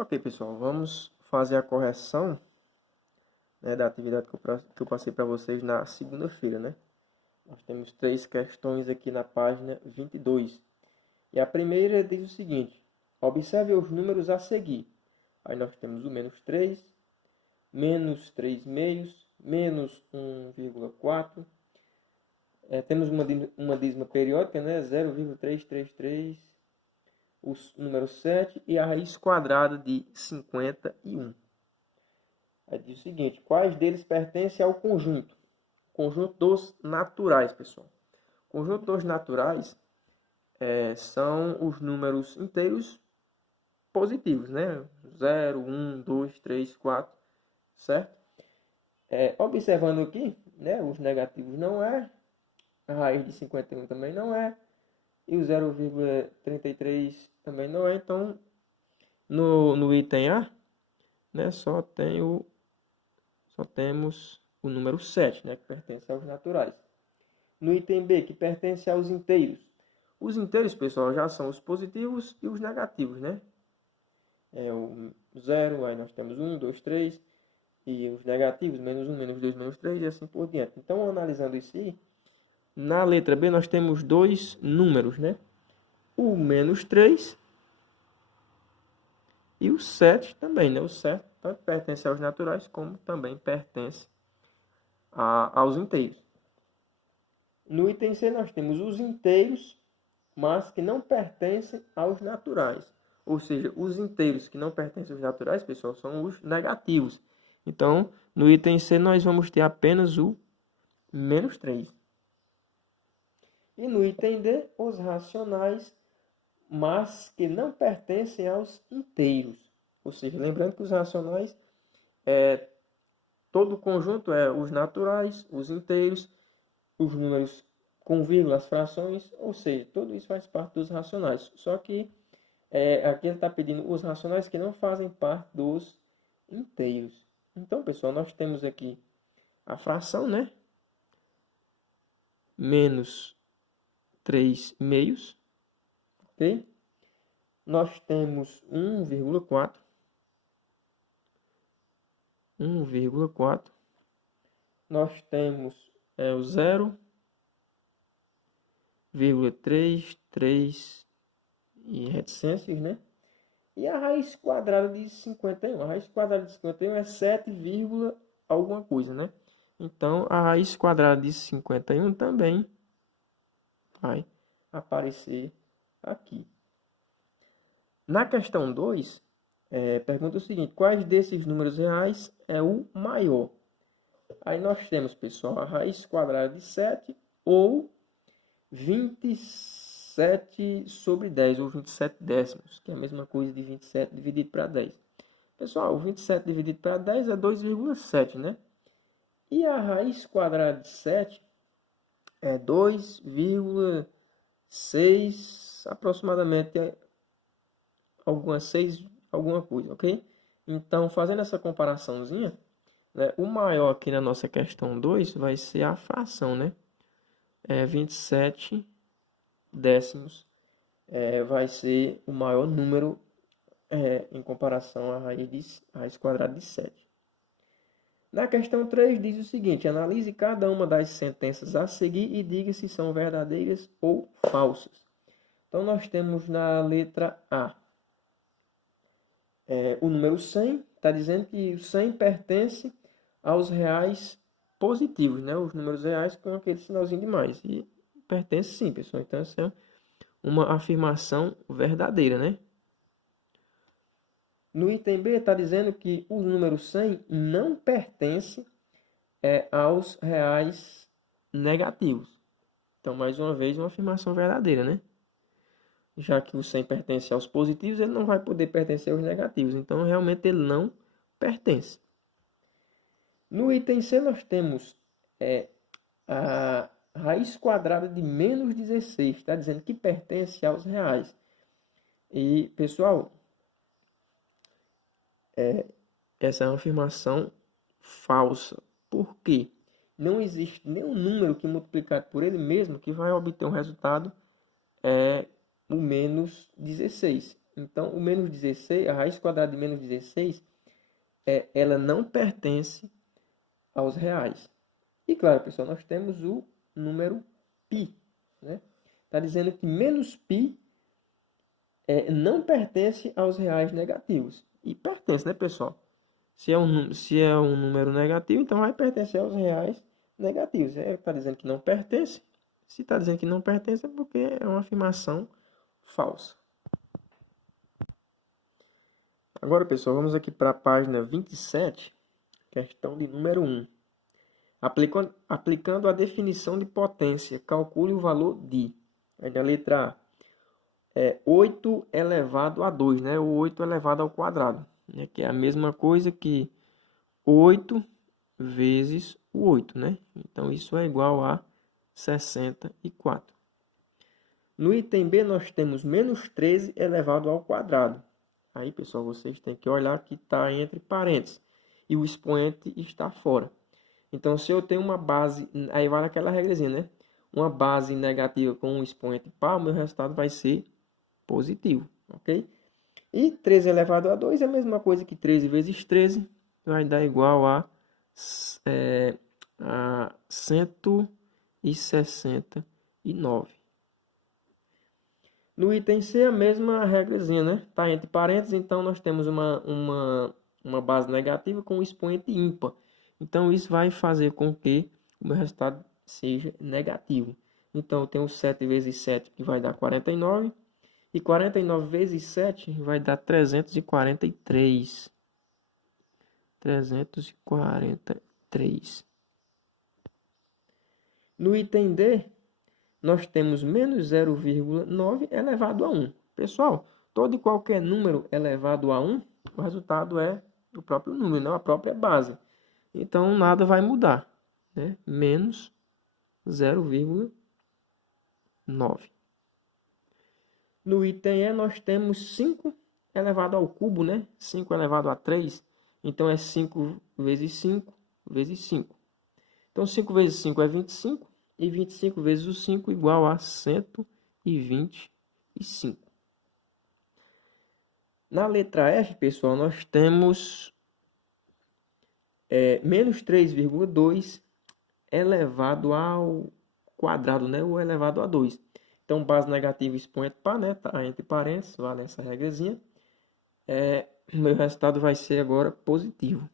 Ok, pessoal, vamos fazer a correção, né, da atividade que eu passei para vocês na segunda-feira, né? Nós temos 3 questões aqui na página 22. E a primeira diz o seguinte: observe os números a seguir. Aí nós temos o menos 3, menos 3 meios, menos 1,4. Temos uma dízima periódica, né? 0,333, o número 7 e a raiz quadrada de 51. Aí diz o seguinte: quais deles pertencem ao conjunto? Conjunto dos naturais, pessoal. O conjunto dos naturais são os números inteiros positivos, né? 0, 1, 2, 3, 4, certo? Observando aqui, né? Os negativos não é, a raiz de 51 também não é, e o 0,33 também não é. Então, no item A, né? Só temos o número 7, né? Que pertence aos naturais. No item B, que pertence aos inteiros. Os inteiros, pessoal, já são os positivos e os negativos, né? O 0, aí nós temos 1, 2, 3. E os negativos, menos 1, menos 2, menos 3 e assim por diante. Então, analisando isso aí, na letra B nós temos dois números, né? O menos 3 e o 7 também, né? O 7 tanto pertence aos naturais como também pertence aos inteiros. No item C nós temos os inteiros, mas que não pertencem aos naturais. Ou seja, os inteiros que não pertencem aos naturais, pessoal, são os negativos. Então, no item C nós vamos ter apenas o menos 3. E no item D, os racionais, mas que não pertencem aos inteiros. Ou seja, lembrando que os racionais, todo o conjunto é os naturais, os inteiros, os números com vírgula, as frações, ou seja, tudo isso faz parte dos racionais. Só que aqui ele está pedindo os racionais que não fazem parte dos inteiros. Então, pessoal, nós temos aqui a fração, né? Menos 3 meios, ok? Nós temos 1,4. Nós temos o 0,33 e reticências, né? E a raiz quadrada de 51. A raiz quadrada de 51 é 7, alguma coisa, né? Então, a raiz quadrada de 51 também vai aparecer aqui. Na questão 2, pergunta o seguinte: quais desses números reais é o maior? Aí nós temos, pessoal, a raiz quadrada de 7 ou 27 sobre 10, ou 27 décimos, que é a mesma coisa de 27 dividido para 10. Pessoal, o 27 dividido para 10 é 2,7, né? E a raiz quadrada de 7 é 2,6, aproximadamente alguma coisa, ok? Então, fazendo essa comparaçãozinha, né, o maior aqui na nossa questão 2 vai ser a fração, né? 27 décimos vai ser o maior número em comparação à raiz quadrada de 7. Na questão 3 diz o seguinte: analise cada uma das sentenças a seguir e diga se são verdadeiras ou falsas. Então, nós temos na letra A o número 100, está dizendo que o 100 pertence aos reais positivos, né? Os números reais com aquele sinalzinho de mais. E pertence sim, pessoal. Então, essa é uma afirmação verdadeira, né? No item B está dizendo que o número 100 não pertence aos reais negativos. Então, mais uma vez, uma afirmação verdadeira, né? Já que o 100 pertence aos positivos, ele não vai poder pertencer aos negativos. Então, realmente, ele não pertence. No item C, nós temos a raiz quadrada de menos 16. Está dizendo que pertence aos reais. E, pessoal, essa é uma afirmação falsa. Por quê? Não existe nenhum número que multiplicado por ele mesmo que vai obter um resultado o menos 16. Então, o menos 16, a raiz quadrada de menos 16, ela não pertence aos reais. E claro, pessoal, nós temos o número π, né? Está dizendo que menos π não pertence aos reais negativos. E pertence, né, pessoal? Se é um número negativo, então vai pertencer aos reais negativos. Está dizendo que não pertence. Se está dizendo que não pertence, é porque é uma afirmação falsa. Agora, pessoal, vamos aqui para a página 27, questão de número 1. Aplicando a definição de potência, calcule o valor de. Aí na letra A, 8 elevado a 2, né? O 8 elevado ao quadrado, né? Que é a mesma coisa que 8 vezes o 8, né? Então, isso é igual a 64. No item B, nós temos menos 13 elevado ao quadrado. Aí, pessoal, vocês têm que olhar que está entre parênteses e o expoente está fora. Então, se eu tenho uma base, aí vale aquela regrezinha, né? Uma base negativa com um expoente par, o meu resultado vai ser positivo, ok? E 13 elevado a 2 é a mesma coisa que 13 vezes 13, vai dar igual a 169. No item C, a mesma regrazinha, né? Está entre parênteses, então nós temos uma base negativa com um expoente ímpar. Então, isso vai fazer com que o meu resultado seja negativo. Então, eu tenho 7 vezes 7, que vai dar 49. E 49 vezes 7 vai dar 343. 343. No item D, nós temos menos 0,9 elevado a 1. Pessoal, todo e qualquer número elevado a 1, o resultado é o próprio número, não a própria base. Então, nada vai mudar, né? Menos 0,9. No item E, nós temos 5 elevado ao cubo, né? 5 elevado a 3. Então, é 5 vezes 5 vezes 5. Então, 5 vezes 5 é 25. E 25 vezes o 5 igual a 125. Na letra F, pessoal, nós temos menos 3,2 elevado ao quadrado, né? Ou elevado a 2. Então, base negativa expoente par, né? Tá entre parênteses, vale essa regrazinha. O meu resultado vai ser agora positivo.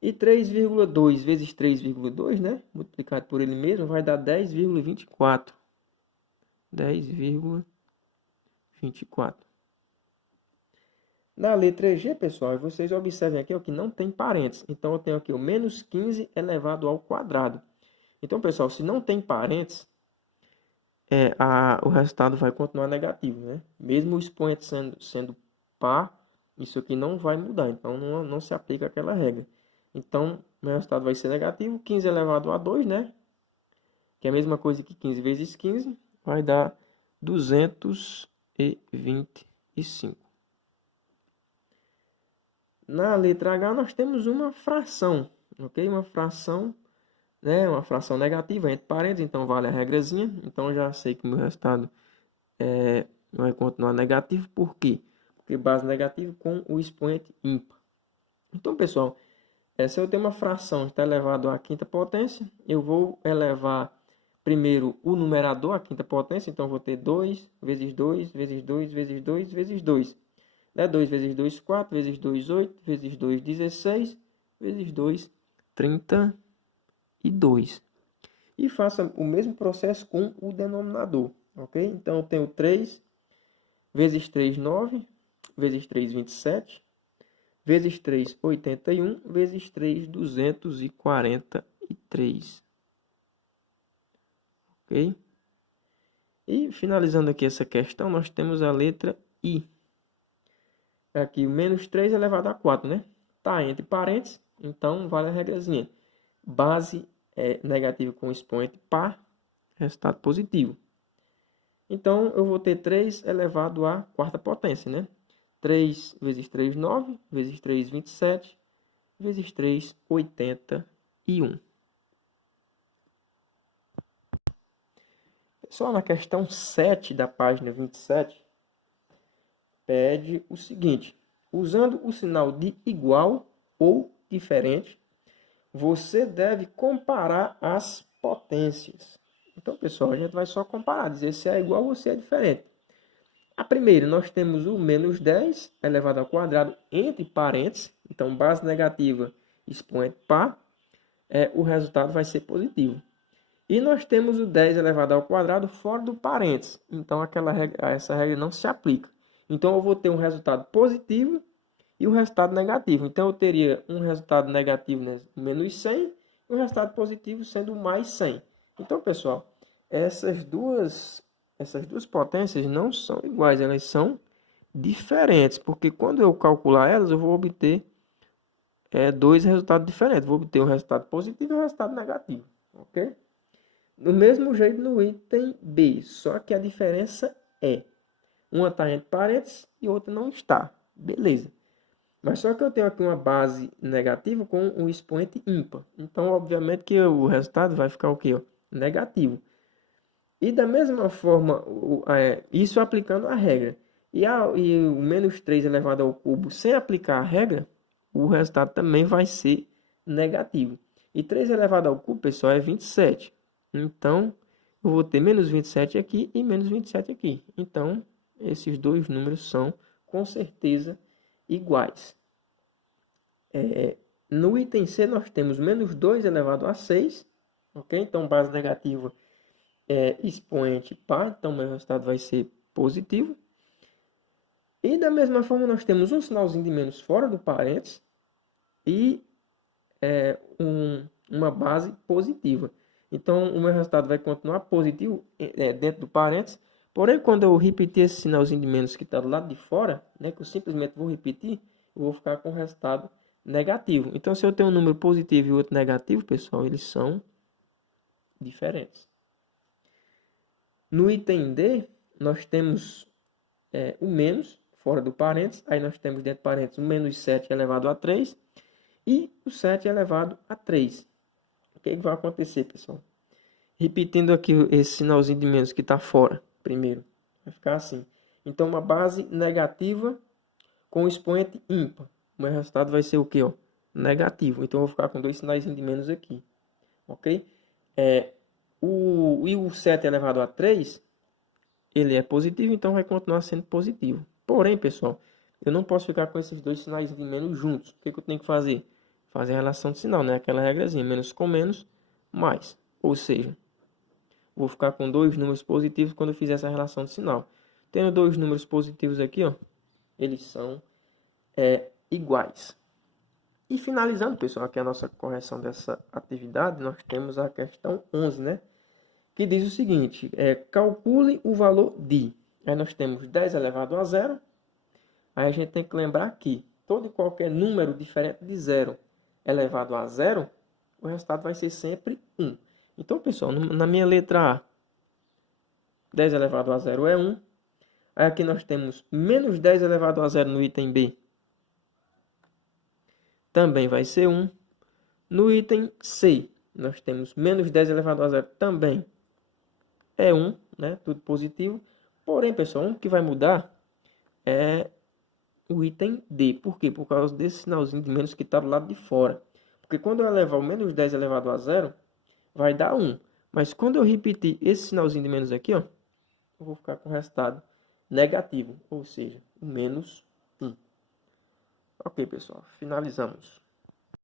E 3,2 vezes 3,2, né? Multiplicado por ele mesmo, vai dar 10,24. 10,24. Na letra G, pessoal, vocês observem aqui ó, que não tem parênteses. Então, eu tenho aqui o menos 15 elevado ao quadrado. Então, pessoal, se não tem parênteses, o resultado vai continuar negativo, né? Mesmo o expoente sendo par, isso aqui não vai mudar. Então, não se aplica aquela regra. Então, o meu resultado vai ser negativo. 15 elevado a 2, né? Que é a mesma coisa que 15 vezes 15. Vai dar 225. Na letra H, nós temos uma fração. Ok? Uma fração, né? Uma fração negativa, entre parênteses. Então, vale a regrazinha. Então, eu já sei que o meu resultado vai continuar negativo. Por quê? Porque base negativa com o expoente ímpar. Então, pessoal, se eu tenho uma fração que está elevado à quinta potência, eu vou elevar primeiro o numerador à quinta potência. Então, eu vou ter 2 vezes 2 vezes 2 vezes 2 vezes 2. 2 vezes 2, 4, vezes 2, 8, vezes 2, 16, vezes 2, 32. E faça o mesmo processo com o denominador, ok? Então, eu tenho 3 vezes 3, 9, vezes 3, 27, vezes 3, 81, vezes 3, 243. Ok? E finalizando aqui essa questão, nós temos a letra I. Aqui, menos 3 elevado a 4, né? Está entre parênteses, então vale a regrazinha. Base negativa com expoente par, resultado positivo. Então, eu vou ter 3 elevado à quarta potência, né? 3 vezes 3, 9, vezes 3, 27, vezes 3, 81. Pessoal, na questão 7 da página 27, pede o seguinte: usando o sinal de igual ou diferente, você deve comparar as potências. Então, pessoal, a gente vai só comparar, dizer se é igual ou se é diferente. A primeira, nós temos o menos 10 elevado ao quadrado entre parênteses. Então, base negativa, expoente par, o resultado vai ser positivo. E nós temos o 10 elevado ao quadrado fora do parênteses. Então, essa regra não se aplica. Então, eu vou ter um resultado positivo e um resultado negativo. Então, eu teria um resultado negativo, né, menos 100, e um resultado positivo sendo mais 100. Então, pessoal, essas duas potências não são iguais, elas são diferentes. Porque quando eu calcular elas, eu vou obter dois resultados diferentes. Vou obter um resultado positivo e um resultado negativo. Ok? Do mesmo jeito no item B, só que a diferença é uma está entre parênteses e outra não está. Beleza. Mas só que eu tenho aqui uma base negativa com um expoente ímpar. Então, obviamente que o resultado vai ficar o quê? Negativo. E da mesma forma, isso aplicando a regra. E o menos 3 elevado ao cubo sem aplicar a regra, o resultado também vai ser negativo. E 3 elevado ao cubo, pessoal, é 27. Então, eu vou ter menos 27 aqui e menos 27 aqui. Então, esses dois números são, com certeza, iguais. No item C, nós temos menos 2 elevado a 6. Ok? Então, base negativa expoente par. Então, meu resultado vai ser positivo. E da mesma forma, nós temos um sinalzinho de menos fora do parênteses e uma base positiva. Então, o meu resultado vai continuar positivo dentro do parênteses. Porém, quando eu repetir esse sinalzinho de menos que está do lado de fora, né, que eu simplesmente vou repetir, eu vou ficar com o resultado negativo. Então, se eu tenho um número positivo e outro negativo, pessoal, eles são diferentes. No item D, nós temos o menos fora do parênteses. Aí nós temos dentro do parênteses o menos 7 elevado a 3 e o 7 elevado a 3. O que vai acontecer, pessoal? Repetindo aqui esse sinalzinho de menos que está fora, primeiro. Vai ficar assim. Então, uma base negativa com expoente ímpar. O meu resultado vai ser o quê? Negativo. Então, eu vou ficar com dois sinais de menos aqui. Ok? O 7 elevado a 3, ele é positivo, então vai continuar sendo positivo. Porém, pessoal, eu não posso ficar com esses dois sinais de menos juntos. O que eu tenho que fazer? Fazer a relação de sinal, né? Aquela regrazinha, menos com menos, mais. Ou seja, vou ficar com dois números positivos quando eu fizer essa relação de sinal. Tendo dois números positivos aqui, eles são iguais. E finalizando, pessoal, aqui a nossa correção dessa atividade, nós temos a questão 11, né? Que diz o seguinte, calcule o valor de. Aí nós temos 10 elevado a 0. Aí a gente tem que lembrar que todo e qualquer número diferente de 0 elevado a 0, o resultado vai ser sempre 1. Então, pessoal, na minha letra A, 10 elevado a 0 é 1. Aí aqui nós temos menos 10 elevado a 0 no item B. Também vai ser 1. No item C, nós temos menos 10 elevado a 0 também é 1, né? Tudo positivo. Porém, pessoal, o que vai mudar é o item D. Por quê? Por causa desse sinalzinho de menos que está do lado de fora. Porque quando eu elevar o menos 10 elevado a 0, vai dar 1. Mas quando eu repetir esse sinalzinho de menos aqui, eu vou ficar com o resultado negativo. Ou seja, o menos 1. Ok, pessoal. Finalizamos.